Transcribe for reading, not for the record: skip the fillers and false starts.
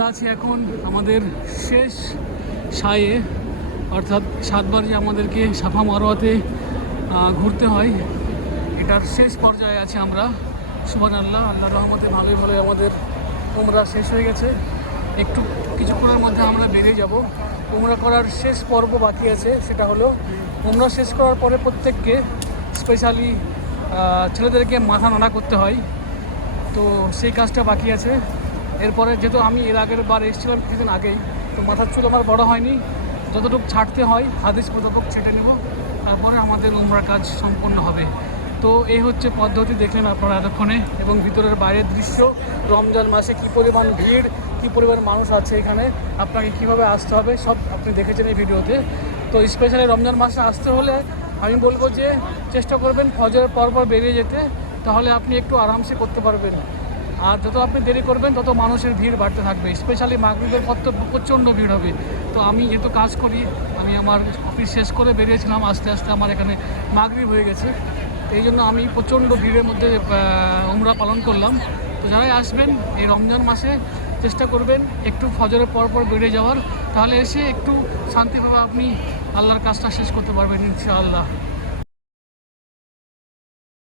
আমরা আছি এখন আমাদের শেষ সায়ে, অর্থাৎ 7 বার যে আমাদেরকে সাফা মারোয়াতে ঘুরতে হয়, এটার শেষ পর্যায়ে আছি আমরা। সুবহানাল্লাহ, আল্লাহর রহমতে ভালোই ভালোই আমাদের উমরা শেষ হয়ে গেছে। একটু কিছুক্ষণের মধ্যে আমরা বেরিয়ে যাব। উমরা করার শেষ পর্ব বাকি আছে, সেটা হলো উমরা শেষ করার পরে প্রত্যেককে স্পেশালি ছেলেদেরকে মাথা নাড়া করতে হয়, তো সেই কাজটা বাকি আছে। এরপরে যেহেতু আমি এর আগের বার এসেছিলাম কিছুদিন আগেই, তো মাথার চুল আমার বড় হয়নি, যতটুকু ছাড়তে হয় হাদিস মোতাবেক ছেটে নেব, তারপরে আমাদের উমরা কাজ সম্পন্ন হবে। তো এই হচ্ছে পদ্ধতি, দেখলেন আপনারা এতক্ষণে, এবং ভিতরের বাইরের দৃশ্য। রমজান মাসে কী পরিমাণ ভিড়, কী পরিমাণ মানুষ আছে এখানে, আপনাকে কীভাবে আসতে হবে সব আপনি দেখেছেন এই ভিডিওতে। তো স্পেশালি রমজান মাসে আসতে হলে আমি বলবো যে চেষ্টা করবেন ফজরের পর বেরিয়ে যেতে, তাহলে আপনি একটু আরামসে করতে পারবেন। আর যত আপনি দেরি করবেন তত মানুষের ভিড় বাড়তে থাকবে, স্পেশালি মাগরিবের পর তো প্রচণ্ড ভিড় হবে। তো আমি যেহেতু কাজ করি, আমি আমার অফিস শেষ করে বেরিয়েছিলাম, আস্তে আস্তে আমার এখানে মাগরিব হয়ে গেছে, তো এই জন্য আমি প্রচণ্ড ভিড়ের মধ্যে উমরা পালন করলাম। তো যারাই আসবেন এই রমজান মাসে চেষ্টা করবেন একটু ফজরের পর বেরিয়ে যাওয়ার, তাহলে এসে একটু শান্তিভাবে আপনি আল্লাহর কাজটা শেষ করতে পারবেন ইনশাআল্লাহ।